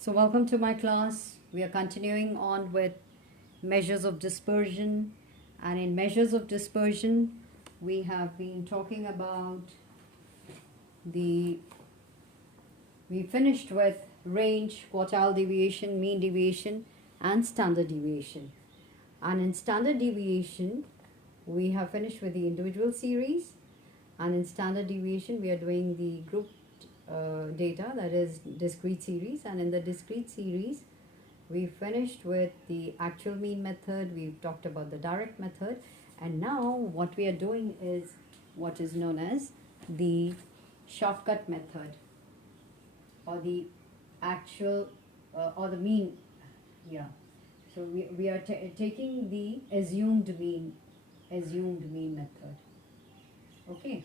So welcome to my class. We are continuing on with measures of dispersion, and in measures of dispersion we have been talking about the we finished with range, quartile deviation, mean deviation and standard deviation. And in standard deviation we have finished with the individual series, and in standard deviation we are doing the group data, that is discrete series. And in the discrete series we finished with the actual mean method, we've talked about the direct method, and now what we are doing is what is known as the shortcut method, or the actual or the mean. Yeah, so we are taking the assumed mean method. Okay,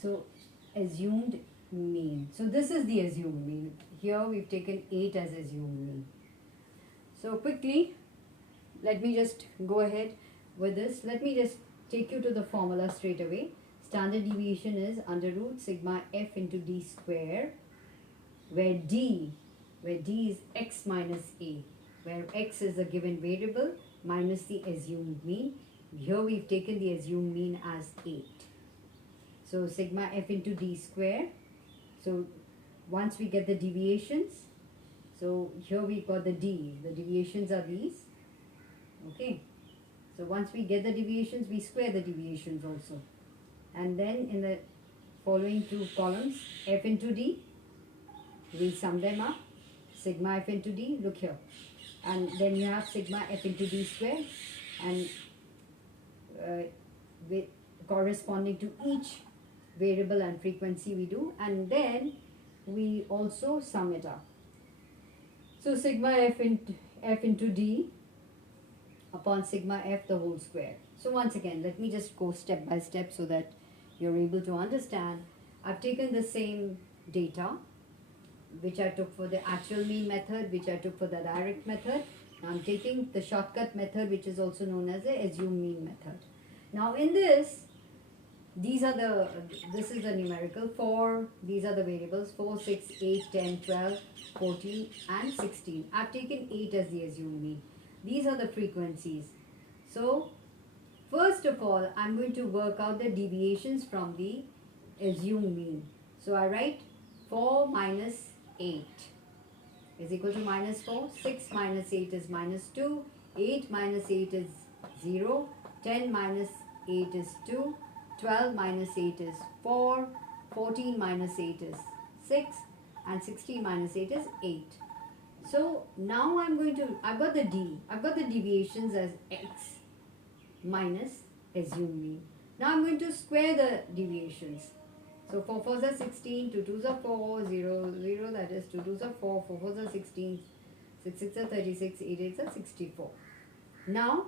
so assumed mean. So this is the assumed mean. Here we've taken 8 as assumed mean. So quickly, let me just go ahead with this. Let me just take you to the formula straight away. Standard deviation is under root sigma f into d square, where d is x minus a, where x is a given variable minus the assumed mean. Here we've taken the assumed mean as 8. So sigma f into d square. So once we get the deviations, so here we got the deviations are these. Okay, so once we get the deviations, we square the deviations also, and then in the following two columns, f into d, we sum them up. Sigma f into d, look here, and then you have sigma f into d square, and with corresponding to each variable and frequency we do, and then we also sum it up. So sigma f into d upon sigma f the whole square. So once again, let me just go step by step so that you're able to understand. I've taken the same data which I took for the actual mean method, which I took for the direct method. Now I'm taking the shortcut method, which is also known as the assumed mean method. Now in this, this is the numerical 4, these are the variables 4, 6, 8, 10, 12, 14 and 16. I've taken 8 as the assumed mean. These are the frequencies. So first of all, I'm going to work out the deviations from the assumed mean. So I write 4 minus 8 is equal to minus 4, 6 minus 8 is minus 2, 8 minus 8 is 0, 10 minus 8 is 2, 12 minus 8 is 4, 14 minus 8 is 6, and 16 minus 8 is 8. So now I've got the deviations as x minus assumed mean. Now I'm going to square the deviations. So 4 4s are 16, 2 2s are 4, 0 0, that is 2 2s are 4, 4 4s are 16, 6 6 are 36, 8 8s are 64. Now,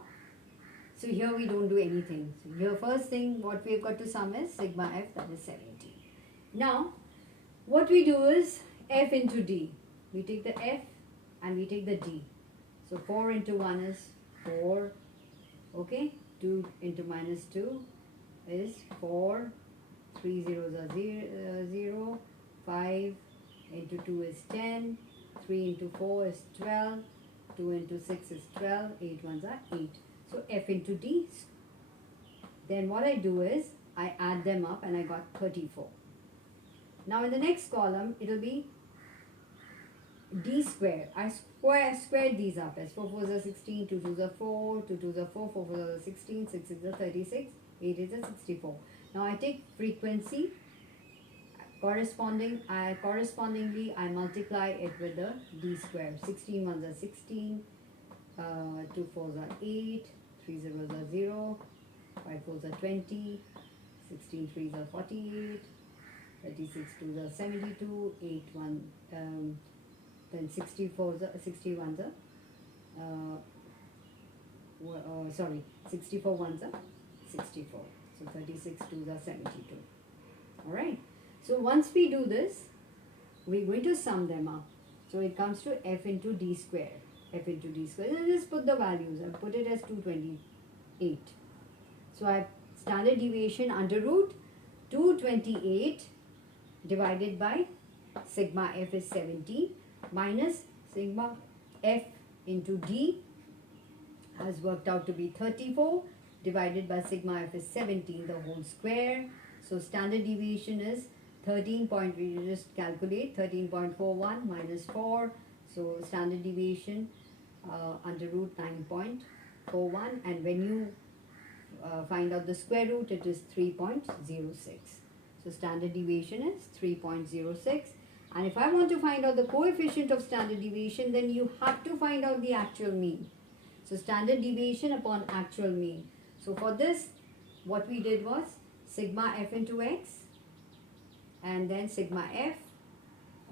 so here we don't do anything. So here first thing what we've got to sum is sigma f, that is 17. Now what we do is f into d. We take the f and we take the d. So 4 into 1 is 4. Okay, 2 into minus 2 is 4. 3 zeros are 0. 5 into 2 is 10. 3 into 4 is 12. 2 into 6 is 12. 8 ones are 8. So f into d. Then what I do is I add them up and I got 34. Now in the next column it will be d square. I squared these up as 4 4s are 16, 2 2s are 4, 2 2s are 4, 4 4s are 16, 6 6 are 36, 8 8 are 64. Now I take frequency correspondingly I multiply it with the d square. 16 ones are 16, 2 4s are 8, 3 zeros are 0, 5 4s are 20, 16 3s are 48, 36 2s are 72, 8 1 then 64s are 61s are 64 ones are 64. So 36 2s are 72. Alright. So once we do this, we're going to sum them up. So it comes to f into d square. F into d square. And just put the values. I put it as 228. So I standard deviation under root 228 divided by sigma f is 70. minus sigma f into d has worked out to be 34, divided by sigma f is 17 the whole square. So standard deviation is 13 point, we just calculate 13.41 minus 4. So standard deviation under root 9.41, and when you find out the square root, it is 3.06. So standard deviation is 3.06. And if I want to find out the coefficient of standard deviation, then you have to find out the actual mean. So standard deviation upon actual mean. So for this, what we did was sigma f into x, and then sigma f,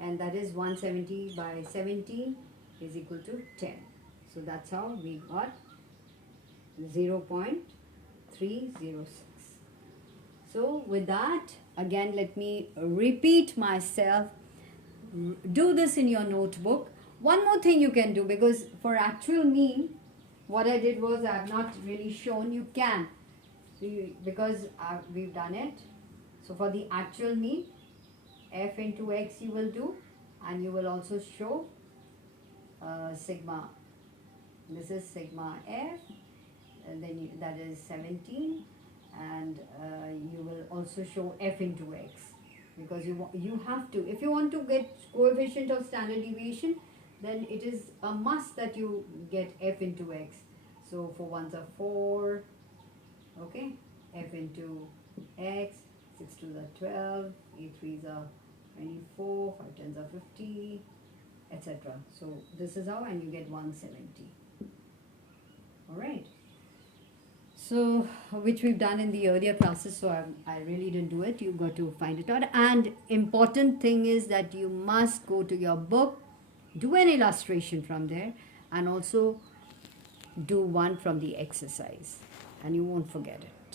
and that is 170 by 17 is equal to 10. So that's how we got 0.306. So with that, again, let me repeat myself. Do this in your notebook. One more thing you can do, because for actual mean, what I did was I have not really shown. You can, because we've done it. So for the actual mean, f into x you will do, and you will also show sigma. This is sigma f, and then that is 17, and you will also show f into x, because you have to, if you want to get coefficient of standard deviation, then it is a must that you get f into x. So 4 ones are 4, okay, f into x, 6 2s are 12, 8 3s are 24, 5 10s are 50, etc. So this is how, and you get 170. Alright. So, which we've done in the earlier classes, so I really didn't do it. You got to find it out. And important thing is that you must go to your book, do an illustration from there, and also do one from the exercise, and you won't forget it.